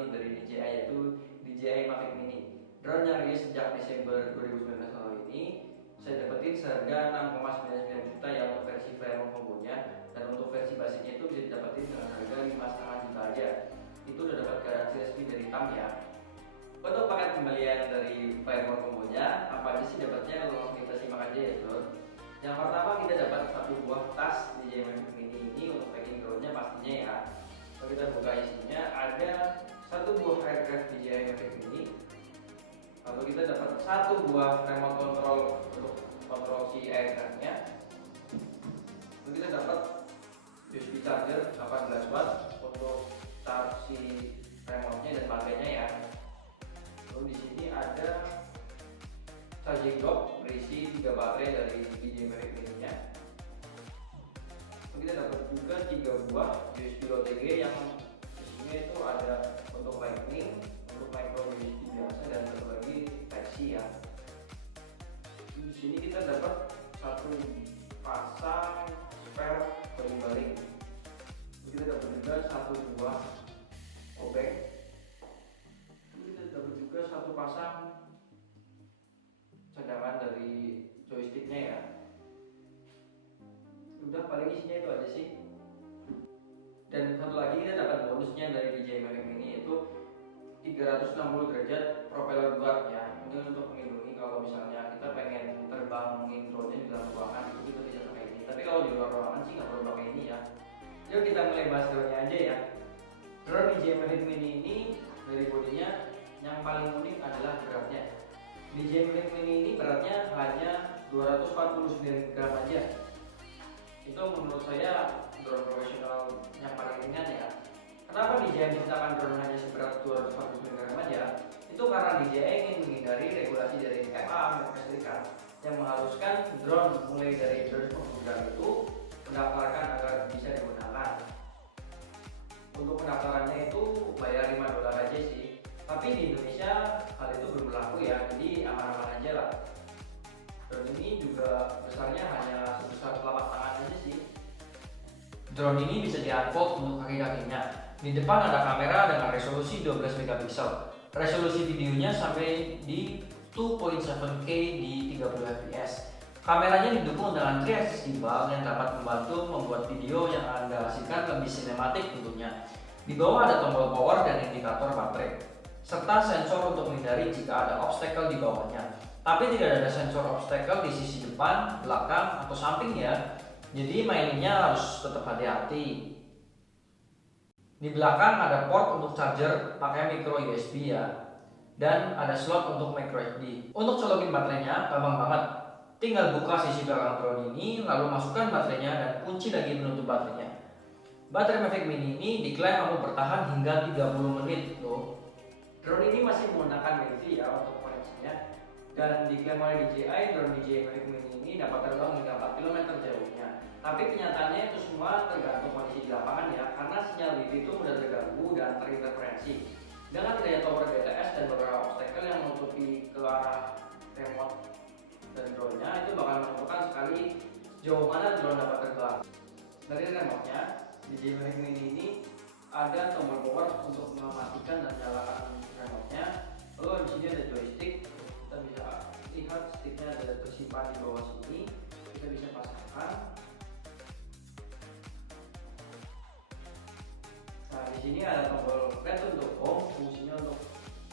nih dari DJI, yaitu DJI Mavic Mini. Drone yang rilis sejak Desember 2019 lalu ini saya dapetin seharga 6,99 juta ya untuk versi Flare Combo-nya, dan untuk versi basicnya itu bisa didapetin dengan harga 5,5 juta aja. Itu udah dapat garansi resmi dari TAM ya. Untuk paket pembelian dari Flare Combo-nya apa aja sih dapatnya, langsung kita simak aja ya bro. Yang pertama kita dapat satu buah tas DJI Mavic Mini ini untuk packing drone-nya pastinya ya. Kalau kita buka isinya ada satu buah aircraft DJI Mavic Mini. Lalu kita dapat satu buah remote control untuk kontrol si aircraftnya. Lalu kita dapat USB charger 18 watt untuk charge si remote-nya dan baterainya ya. Lalu di sini ada charging dock berisi 3 baterai dari DJI Mavic Mini-nya. Kita dapat juga 3 buah USB OTG yang isinya itu ada untuk Lightning, untuk micro USB biasa, dan satu lagi Type-C ya. Di sini kita dapat satu pasang spare baling-baling. Kita dapat juga satu buah obeng. Kita dapat juga satu pasang cadangan dari joysticknya ya. Udah, paling isinya itu aja sih. Dan satu lagi kita dapat bonusnya dari DJI Mavic Mini, yaitu 360 derajat propeller guard ya. Ini untuk melindungi kalau misalnya kita pengen terbangin drone-nya di dalam ruangan, itu kita bisa pakai ini. Tapi kalau di luar ruangan sih nggak perlu pakai ini ya. Yuk kita mulai bahas drone-nya aja ya. Drone DJI Mavic Mini ini dari bodinya yang paling unik adalah beratnya. DJI Mavic Mini ini beratnya hanya 249 gram aja. Itu menurut saya drone profesional yang paling ringan ya. Kenapa DJI menciptakan drone hanya seberat 249 gram aja? Itu karena DJI ingin menghindari regulasi dari FAA Amerika Serikat yang mengharuskan drone mulai dari 250 gram itu mendaftarkan agar bisa digunakan. Untuk pendaftarannya itu bayar $5 aja sih. Tapi di Indonesia hal itu belum berlaku ya, jadi aman-aman aja lah. Drone ini juga besarnya hanya sebesar telapak tangan aja sih. Drone ini bisa di-unfold untuk kaki-kakinya. Di depan ada kamera dengan resolusi 12 megapiksel. Resolusi videonya sampai di 2.7K di 30 fps. Kameranya didukung dengan 3-axis gimbal yang dapat membantu membuat video yang Anda hasilkan lebih sinematik tentunya. Di bawah ada tombol power dan indikator baterai, serta sensor untuk menghindari jika ada obstacle di bawahnya. Tapi tidak ada sensor obstacle di sisi depan, belakang, atau samping ya. Jadi maininnya harus tetap hati-hati. Di belakang ada port untuk charger pakai micro USB ya. Dan ada slot untuk micro SD. Untuk colokin baterainya gampang banget. Tinggal buka sisi belakang drone ini, lalu masukkan baterainya dan kunci lagi penutup baterainya. Baterai Mavic Mini ini diklaim mampu bertahan hingga 30 menit loh. Drone ini masih menggunakan Wi-Fi ya untuk koneksinya. Dan diklaim oleh DJI, drone DJI Mavic Mini ini dapat terbang hingga 4 km jauhnya. Tapi kenyataannya itu semua tergantung kondisi di lapangan ya, karena sinyal Wi-Fi itu mudah terganggu dan terinterferensi. Dengan adanya tower BTS dan beberapa obstacle yang menutupi ke arah remote dan drone-nya, itu bakal menentukan sekali sejauh mana drone dapat terbang. Dari remote-nya, DJI Mavic Mini ini ada tombol power untuk mematikan dan menyalakan remote-nya. Lalu di sini ada joystick. Kita bisa lihat sticknya ada tersimpan di bawah sini. Kita bisa pasangkan. Nah, di sini ada tombol red untuk home, fungsinya untuk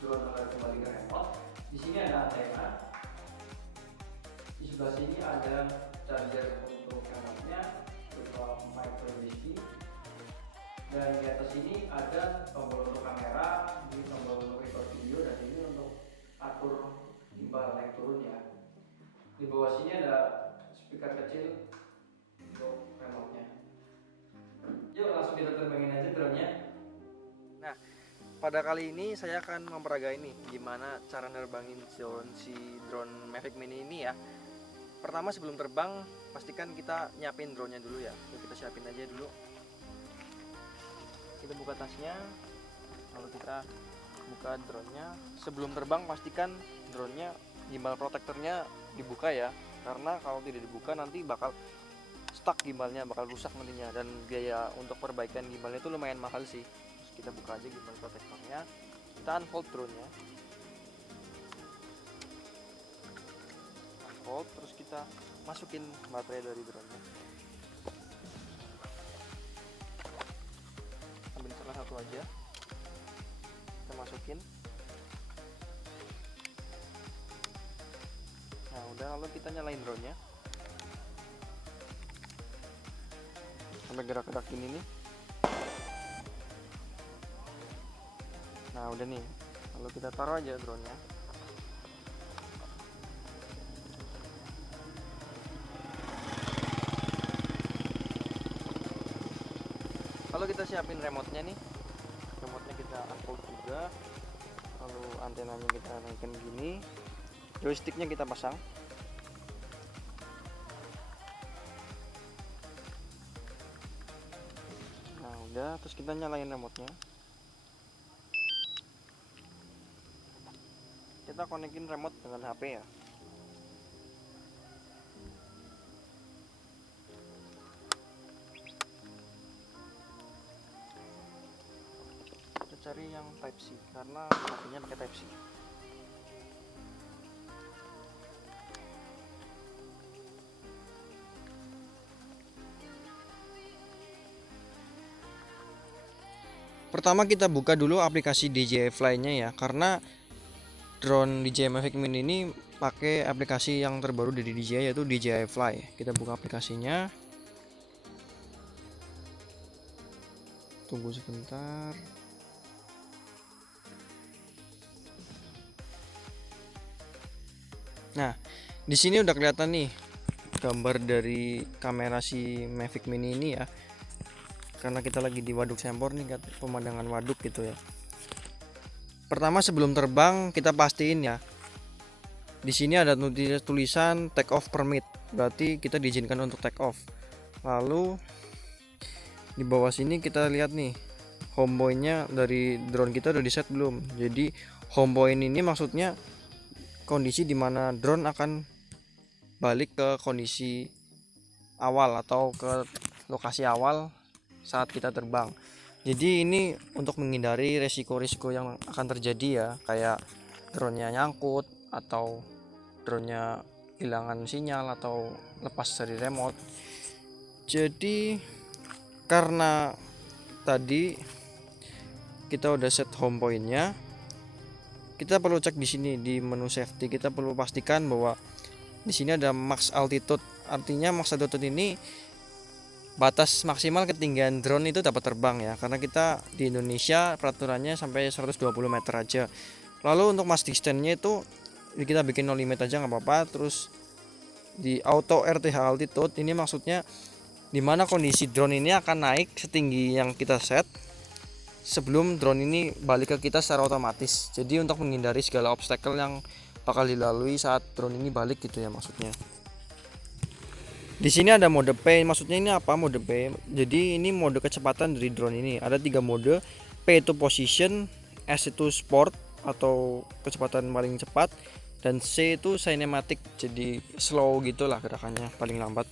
drone agar kembali ke remote. Di sini ada antena. Di sebelah sini ada charger untuk remote-nya berupa micro USB. Dan di atas ini ada tombol untuk kamera, ini tombol untuk record video, dan ini untuk atur gimbal naik turun ya. Di bawah sini ada speaker kecil untuk remote-nya. Yuk langsung kita terbangin aja drone-nya. Nah, pada kali ini saya akan memperagai nih gimana cara nerbangin si drone Mavic Mini ini ya. Pertama sebelum terbang pastikan kita nyiapin drone-nya dulu ya. Yuk kita siapin aja dulu. Kita buka tasnya, lalu kita buka drone-nya. Sebelum terbang pastikan drone-nya gimbal protectornya dibuka ya, karena kalau tidak dibuka nanti bakal stuck gimbalnya, bakal rusak nantinya, dan biaya untuk perbaikan gimbalnya itu lumayan mahal sih, kita buka aja gimana protektornya, kita unfold drone-nya, unfold, terus kita masukin baterai dari drone-nya, ambil salah satu aja, kita masukin. Nah udah, lalu kita nyalain drone-nya sampai gerak-gerak gini nih. Nah udah nih, lalu kita taruh aja drone-nya. Lalu kita siapin remote-nya nih, remote-nya kita unfold juga, lalu antenanya kita naikkan gini, joysticknya kita pasang. Nah udah, terus kita nyalain remote-nya, kita konekin remote dengan HP ya. Kita cari yang Type C karena HP-nya pakai Type C. Pertama kita buka dulu aplikasi DJI Fly-nya ya, karena drone DJI Mavic Mini ini pakai aplikasi yang terbaru dari DJI, yaitu DJI Fly. Kita buka aplikasinya, tunggu sebentar. Nah di sini udah kelihatan nih gambar dari kamera si Mavic Mini ini ya, karena kita lagi di Waduk Sempor nih, pemandangan waduk gitu ya. Pertama sebelum terbang kita pastiin ya, di sini ada tulisan take off permit, berarti kita diizinkan untuk take off. Lalu di bawah sini kita lihat nih home point-nya dari drone kita udah di set belum. Jadi home point ini maksudnya kondisi dimana drone akan balik ke kondisi awal atau ke lokasi awal saat kita terbang. Jadi ini untuk menghindari resiko-resiko yang akan terjadi ya, kayak drone-nya nyangkut atau drone-nya kehilangan sinyal atau lepas dari remote. Jadi karena tadi kita udah set home point-nya, kita perlu cek di sini di menu safety, kita perlu pastikan bahwa di sini ada max altitude. Artinya max altitude ini batas maksimal ketinggian drone itu dapat terbang ya, karena kita di Indonesia peraturannya sampai 120 meter aja. Lalu untuk max distance-nya itu kita bikin no limit aja nggak apa-apa. Terus di auto RTH altitude ini maksudnya dimana kondisi drone ini akan naik setinggi yang kita set sebelum drone ini balik ke kita secara otomatis. Jadi untuk menghindari segala obstacle yang bakal dilalui saat drone ini balik gitu ya maksudnya. Di sini ada mode P, maksudnya ini apa mode P? Jadi ini mode kecepatan dari drone ini. Ada 3 mode, P itu position, S itu sport atau kecepatan paling cepat, dan C itu cinematic, jadi slow gitulah gerakannya, paling lambat.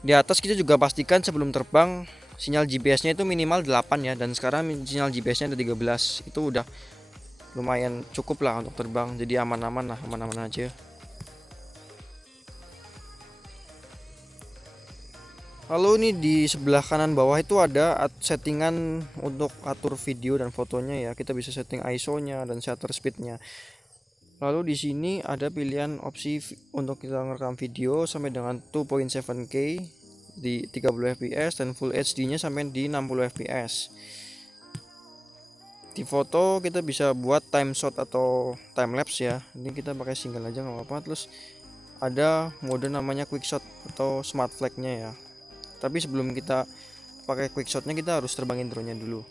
Di atas kita juga pastikan sebelum terbang sinyal GPS-nya itu minimal 8 ya, dan sekarang sinyal GPS-nya ada 13. Itu udah lumayan cukup lah untuk terbang, jadi aman-aman lah, aman-aman aja. Lalu ini di sebelah kanan bawah itu ada settingan untuk atur video dan fotonya ya. Kita bisa setting ISO-nya dan shutter speed-nya. Lalu di sini ada pilihan opsi untuk kita merekam video sampai dengan 2.7K di 30 fps dan Full HD-nya sampai di 60 fps. Di foto kita bisa buat time shot atau time lapse ya. Ini kita pakai single aja nggak apa-apa. Terus ada mode namanya quick shot atau smart flag-nya ya. Tapi sebelum kita pakai quick shotnya kita harus terbangin drone-nya dulu.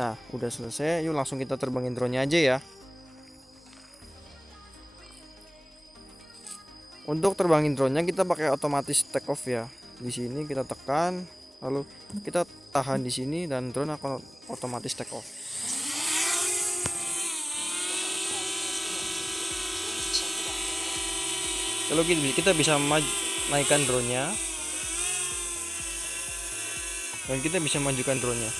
Nah udah selesai, yuk langsung kita terbangin drone-nya aja ya. Untuk terbangin drone-nya kita pakai otomatis take off ya. Di sini kita tekan, lalu kita tahan di sini dan drone akan otomatis take off. Lalu kita bisa naikkan drone-nya dan kita bisa majukan drone-nya.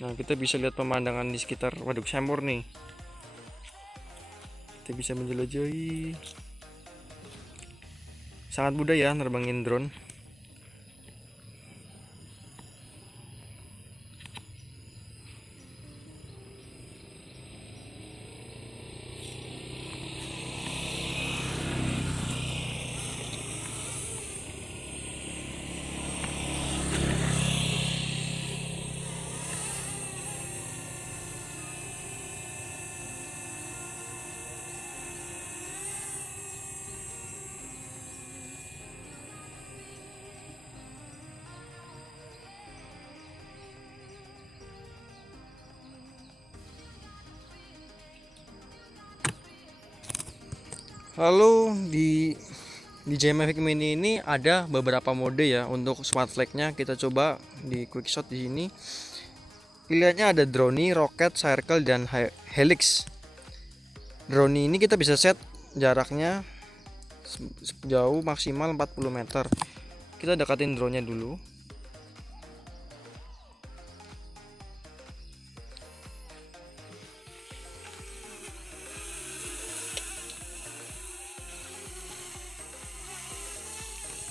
Nah, kita bisa lihat pemandangan di sekitar Waduk Sembur nih. Kita bisa menjelajahi. Sangat mudah ya nerbangin drone. Lalu di DJI Mavic Mini ini ada beberapa mode ya untuk smart flag-nya. Kita coba di quick shot di sini. Pilihannya ada drone, rocket, circle, dan helix. Drone ini kita bisa set jaraknya sejauh maksimal 40 meter. Kita dekatin drone-nya dulu.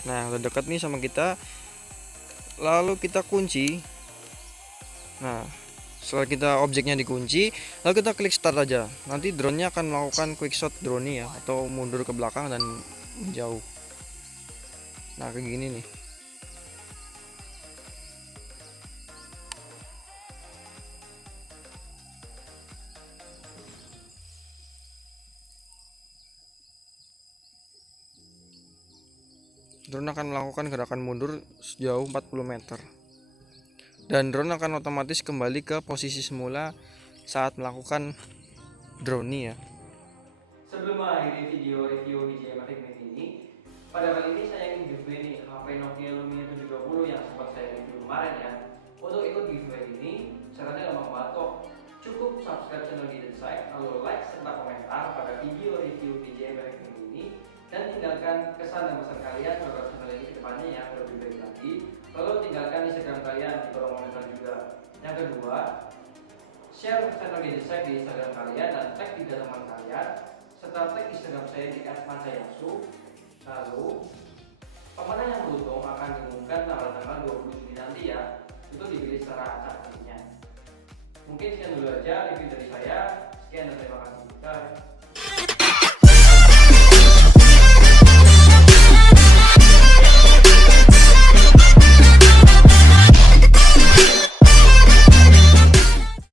Nah, udah dekat nih sama kita. Lalu kita kunci. Nah, setelah kita objeknya dikunci, lalu kita klik start aja. Nanti drone-nya akan melakukan quick shot drone ya, atau mundur ke belakang dan menjauh. Nah, kayak gini nih. Drone akan melakukan gerakan mundur sejauh 40 meter. Dan drone akan otomatis kembali ke posisi semula saat melakukan drone ya. Sebelum mengakhiri video review DJI Mavic Mini ini, pada kali ini saya ingin giveaway nih HP Nokia Lumia 720 yang sempat saya review kemarin ya. Untuk ikut giveaway ini, syaratnya gampang banget kok. Cukup subscribe channel DJI, lalu like serta komentar pada video review DJI Mavic Mini ini, dan tinggalkan kesan dan pesan kalian terhadap channel ini ke depannya yang lebih baik lagi. Lalu tinggalkan Instagram kalian di kolom komentar juga. Yang kedua, share channel DJI di Instagram kalian dan tag 3 teman kalian, serta tag Instagram saya di @mancayasu. Lalu pemenang yang beruntung akan diumumkan tanggal 20 Juni nanti ya. Itu dipilih secara acak nantinya. Mungkin sekian dulu aja review dari saya. Sekian dan terima kasih. Bye.